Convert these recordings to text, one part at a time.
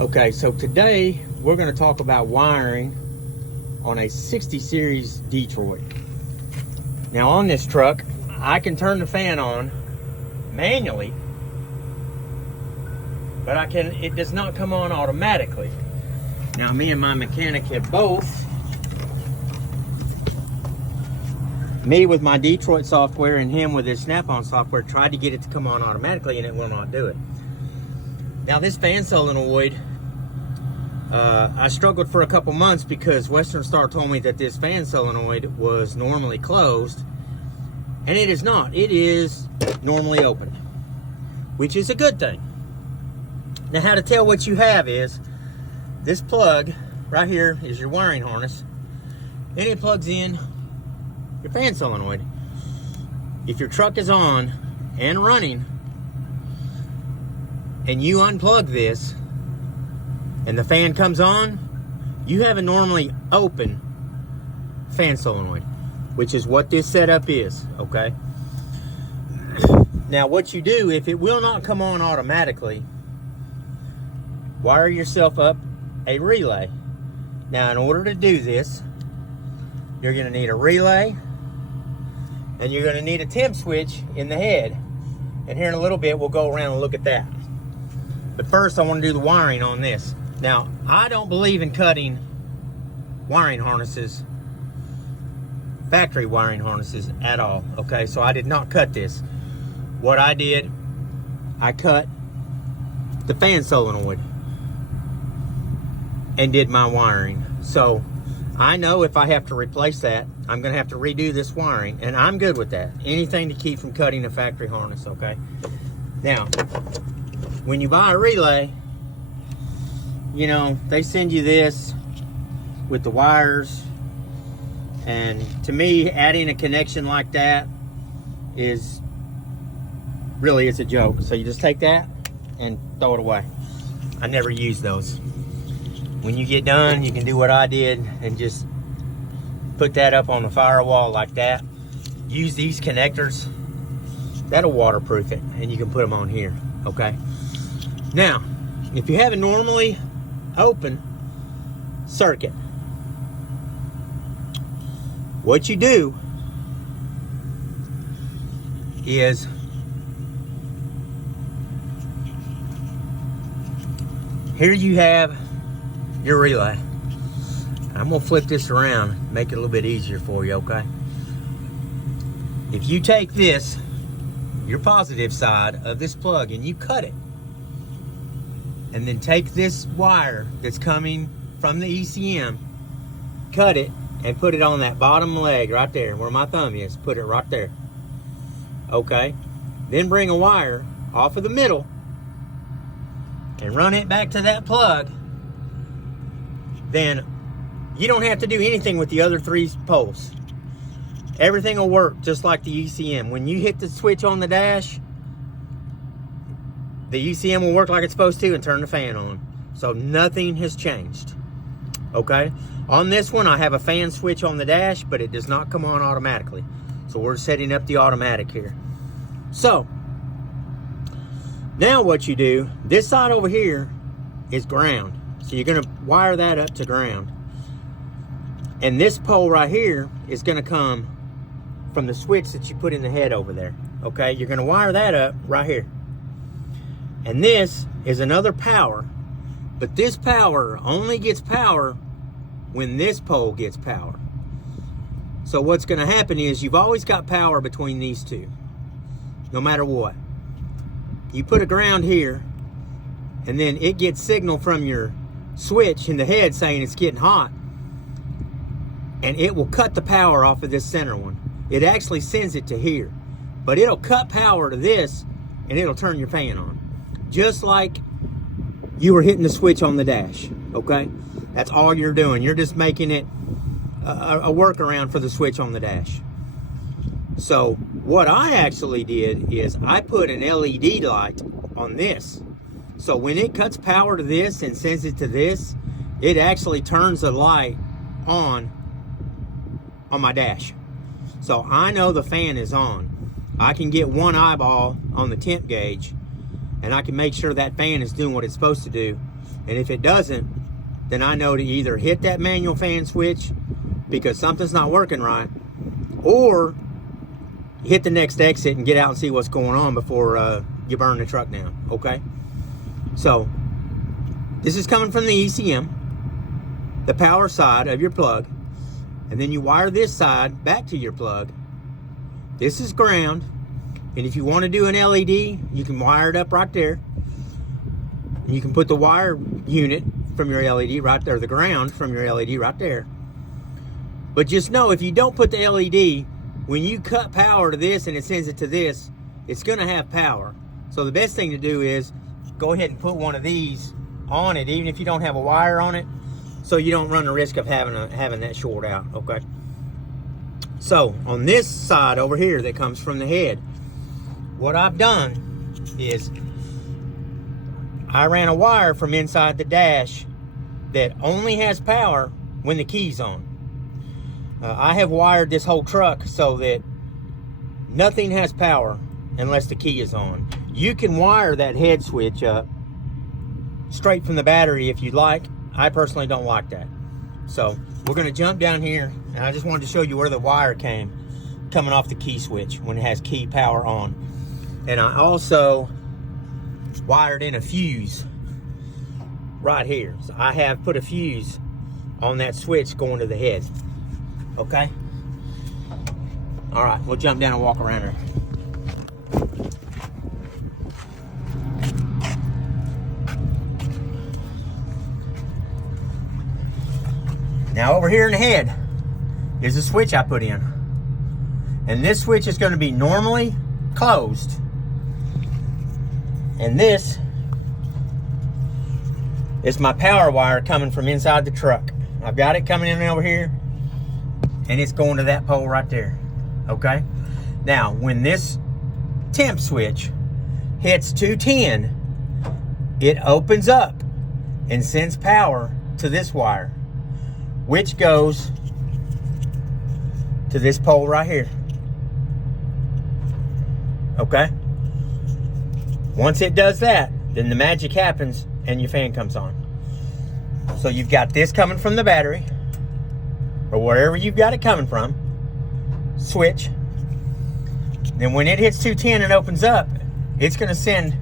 Okay, so today we're going to talk about wiring on a 60 series Detroit. Now on this truck, I can turn the fan on manually, but it does not come on automatically. Now me and my mechanic have both, me with my Detroit software and him with his Snap-on software, tried to get it to come on automatically and it will not do it. Now this fan solenoid, I struggled for a couple months because Western Star told me that this fan solenoid was normally closed, and it is not. It is normally open, which is a good thing. Now how to tell what you have is, this plug right here is your wiring harness, and it plugs in your fan solenoid. If your truck is on and running and you unplug this and the fan comes on, you have a normally open fan solenoid, which is what this setup is, okay? Now what you do, if it will not come on automatically, wire yourself up a relay. Now in order to do this, you're gonna need a relay, and you're gonna need a temp switch in the head. And here in a little bit, we'll go around and look at that. But first, I wanna do the wiring on this. Now, I don't believe in cutting wiring harnesses, factory wiring harnesses at all, okay? So I did not cut this. What I did, I cut the fan solenoid and did my wiring. So I know if I have to replace that, I'm gonna have to redo this wiring, and I'm good with that. Anything to keep from cutting a factory harness, okay? Now, when you buy a relay, you know, they send you this with the wires, and to me, adding a connection like that is really, it's a joke. So you just take that and throw it away. I never use those. When you get done, you can do what I did and just put that up on the firewall like that. Use these connectors. That'll waterproof it, and you can put them on here, okay? Now, if you have a normally open circuit, what you do is here you have your relay. I'm gonna flip this around, make it a little bit easier for you, okay? If you take this, your positive side of this plug, and you cut it, and then take this wire that's coming from the ECM, cut it, and put it on that bottom leg right there, where my thumb is, put it right there, okay? Then bring a wire off of the middle and run it back to that plug. Then you don't have to do anything with the other three poles. Everything will work just like the ECM. When you hit the switch on the dash, the ECM will work like it's supposed to and turn the fan on. So nothing has changed, okay? On this one, I have a fan switch on the dash, but it does not come on automatically. So we're setting up the automatic here. So, now what you do, this side over here is ground. So you're gonna wire that up to ground. And this pole right here is gonna come from the switch that you put in the head over there, okay? You're gonna wire that up right here. And this is another power, but this power only gets power when this pole gets power. So what's gonna happen is you've always got power between these two, no matter what. You put a ground here, and then it gets signal from your switch in the head saying it's getting hot, and it will cut the power off of this center one. It actually sends it to here, but it'll cut power to this, and it'll turn your fan on. Just like you were hitting the switch on the dash, okay? That's all you're doing. You're just making it a workaround for the switch on the dash. So what I actually did is I put an LED light on this. So when it cuts power to this and sends it to this, it actually turns the light on my dash. So I know the fan is on. I can get one eyeball on the temp gauge and I can make sure that fan is doing what it's supposed to do. And if it doesn't, then I know to either hit that manual fan switch because something's not working right, or hit the next exit and get out and see what's going on before you burn the truck down, okay? So, this is coming from the ECM, the power side of your plug, and then you wire this side back to your plug. This is ground, and if you want to do an LED, you can wire it up right there. And you can put the wire unit from your LED right there, the ground from your LED right there. But just know, if you don't put the LED, when you cut power to this and it sends it to this, it's going to have power. So the best thing to do is go ahead and put one of these on it, even if you don't have a wire on it, so you don't run the risk of having that short out, okay? So on this side over here that comes from the head, what I've done is I ran a wire from inside the dash that only has power when the key's on. I have wired this whole truck so that nothing has power unless the key is on. You can wire that head switch up straight from the battery if you'd like. I personally don't like that. So we're going to jump down here, and I just wanted to show you where the wire coming off the key switch when it has key power on. And I also wired in a fuse right here. So I have put a fuse on that switch going to the head. Okay? All right, we'll jump down and walk around her. Now over here in the head is a switch I put in. And this switch is going to be normally closed. And this is my power wire coming from inside the truck. I've got it coming in over here, and it's going to that pole right there, okay? Now, when this temp switch hits 210, it opens up and sends power to this wire, which goes to this pole right here, okay? Once it does that, then the magic happens and your fan comes on. So you've got this coming from the battery, or wherever you've got it coming from, switch. Then when it hits 210 and opens up, it's going to send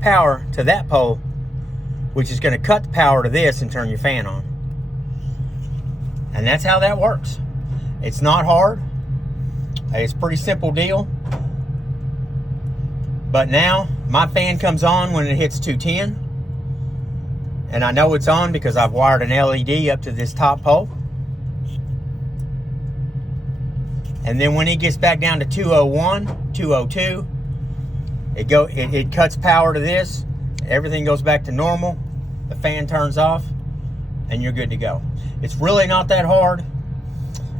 power to that pole, which is going to cut the power to this and turn your fan on. And that's how that works. It's not hard. It's a pretty simple deal. But now my fan comes on when it hits 210. And I know it's on because I've wired an LED up to this top pole. And then when it gets back down to 201, 202, it cuts power to this. Everything goes back to normal. The fan turns off and you're good to go. It's really not that hard.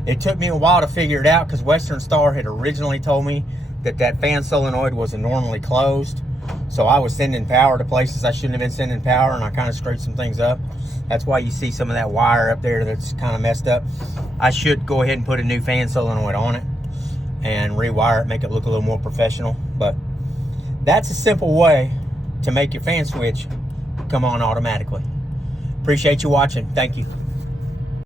It took me a while to figure it out because Western Star had originally told me that fan solenoid was normally closed. So I was sending power to places I shouldn't have been sending power, and I kind of screwed some things up. That's why you see some of that wire up there that's kind of messed up. I should go ahead and put a new fan solenoid on it and rewire it, make it look a little more professional. But that's a simple way to make your fan switch come on automatically. Appreciate you watching. Thank you.